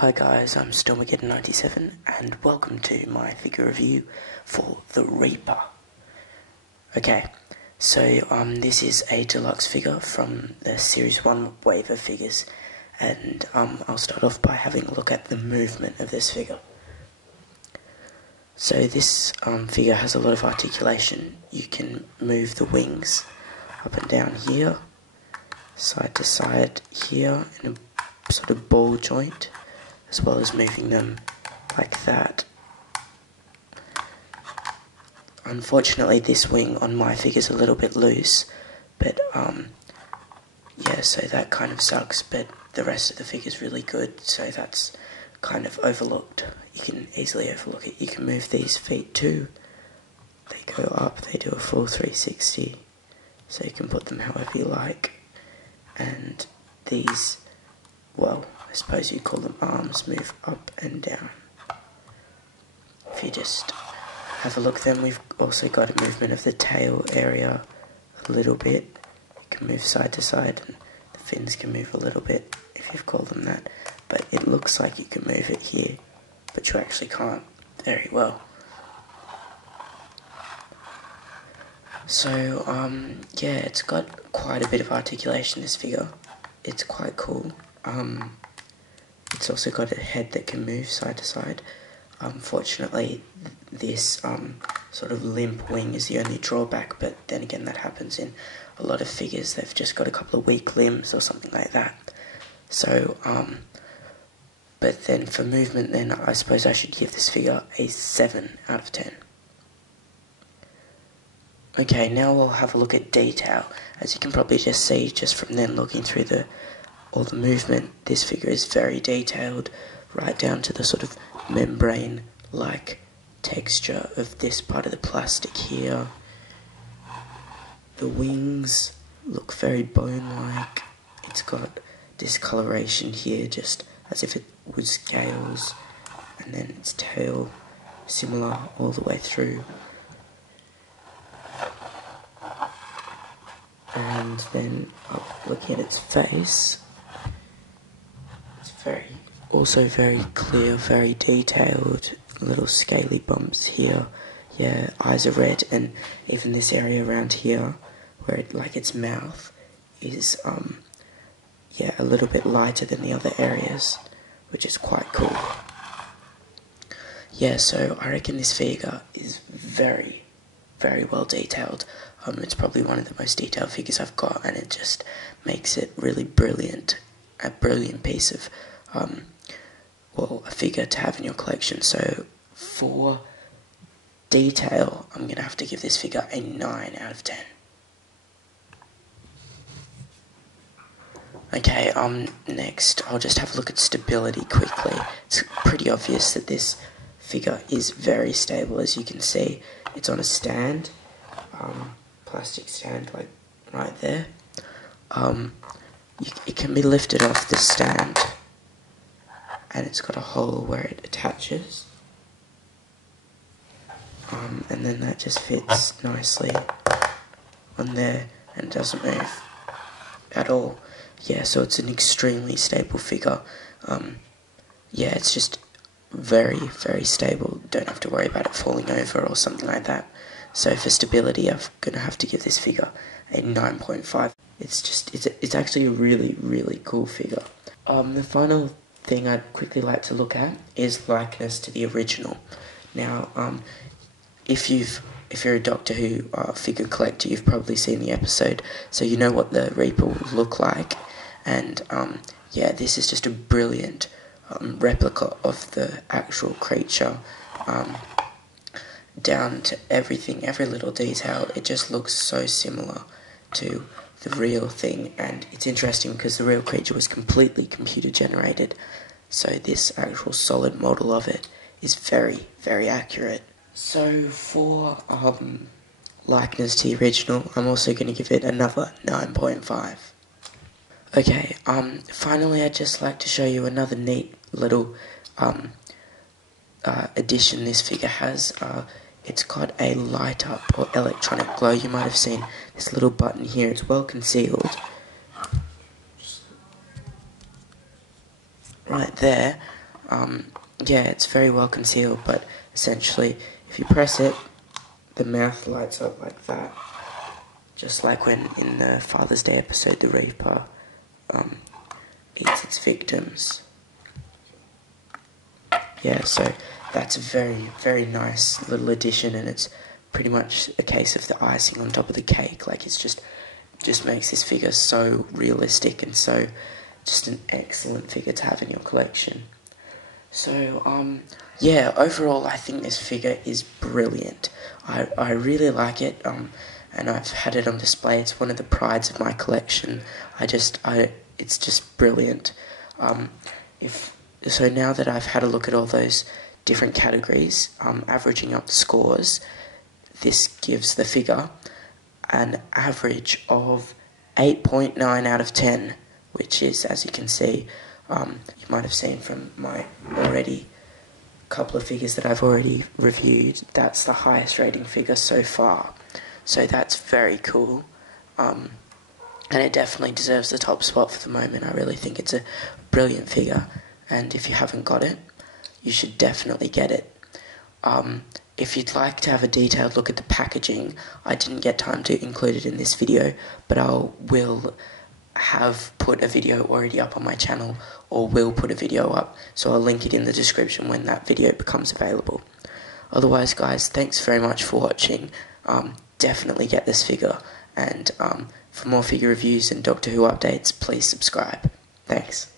Hi guys, I'm Stormageddon97 and welcome to my figure review for the Reaper. Okay, so this is a deluxe figure from the Series 1 wave of figures, and I'll start off by having a look at the movement of this figure. So this figure has a lot of articulation. You can move the wings up and down here, side to side here in a sort of ball joint, as well as moving them like that. Unfortunately, this wing on my figure is a little bit loose, but yeah, so that kind of sucks, but the rest of the figure is really good, so that's kind of overlooked. You can easily overlook it. You can move these feet too. They go up, they do a full 360, so you can put them however you like. And these, well, I suppose you call them arms, move up and down. If you just have a look, then we've also got a movement of the tail area a little bit. You can move side to side, and the fins can move a little bit, if you've called them that. But it looks like you can move it here, but you actually can't very well. So, yeah, it's got quite a bit of articulation, this figure. It's quite cool. It's also got a head that can move side to side. Unfortunately, this sort of limp wing is the only drawback, but then again that happens in a lot of figures. They've just got a couple of weak limbs or something like that. So, but then for movement, then I suppose I should give this figure a 7 out of 10. Okay, now we'll have a look at detail. As you can probably just see, just from then looking through all the movement, this figure is very detailed, right down to the sort of membrane-like texture of this part of the plastic here. The wings look very bone-like. It's got discoloration here, just as if it was scales, and then its tail, similar all the way through. And then looking at its face, it's also very clear, very detailed, little scaly bumps here. Yeah, eyes are red, and even this area around here, where its mouth is yeah, a little bit lighter than the other areas, which is quite cool. Yeah, so I reckon this figure is very, very well detailed. It's probably one of the most detailed figures I've got, and it just makes it really brilliant. A brilliant piece of, well, a figure to have in your collection. So for detail, I'm going to have to give this figure a 9 out of 10. Okay, next I'll just have a look at stability quickly. It's pretty obvious that this figure is very stable. As you can see, it's on a stand, plastic stand, like right there. It can be lifted off the stand, and it's got a hole where it attaches, and then that just fits nicely on there and doesn't move at all. Yeah, so it's an extremely stable figure. Yeah, it's just very, very stable. Don't have to worry about it falling over or something like that. So for stability, I'm going to have to give this figure a 9.5. It's actually a really, really cool figure. The final thing I'd quickly like to look at is likeness to the original. Now, if you're a Doctor Who figure collector, you've probably seen the episode, so you know what the Reaper will look like. And yeah, this is just a brilliant replica of the actual creature. Down to everything, every little detail. It just looks so similar to the real thing, and it's interesting because the real creature was completely computer generated, so this actual solid model of it is very, very accurate. So for likeness to the original, I'm also going to give it another 9.5. Okay, finally I'd just like to show you another neat little addition this figure has. It's got a light up or electronic glow. You might have seen this little button here. It's well concealed right there, yeah, it's very well concealed, but essentially, if you press it, the mouth lights up like that. Just like when in the Father's Day episode, the Reaper eats its victims. Yeah, so that's a very, very nice little addition, and it's pretty much a case of the icing on top of the cake. Like, it's just makes this figure so realistic and so just an excellent figure to have in your collection. So, yeah, overall I think this figure is brilliant. I really like it, and I've had it on display. It's one of the prides of my collection. It's just brilliant. So now that I've had a look at all those different categories, averaging up the scores, this gives the figure an average of 8.9 out of 10, which is, as you can see, you might have seen from my already couple of figures that I've already reviewed, that's the highest rating figure so far. So that's very cool, and it definitely deserves the top spot for the moment. I really think it's a brilliant figure, and if you haven't got it, you should definitely get it. If you'd like to have a detailed look at the packaging, I didn't get time to include it in this video, but will have put a video already up on my channel, or will put a video up, so I'll link it in the description when that video becomes available. Otherwise, guys, thanks very much for watching. Definitely get this figure, and for more figure reviews and Doctor Who updates, please subscribe. Thanks.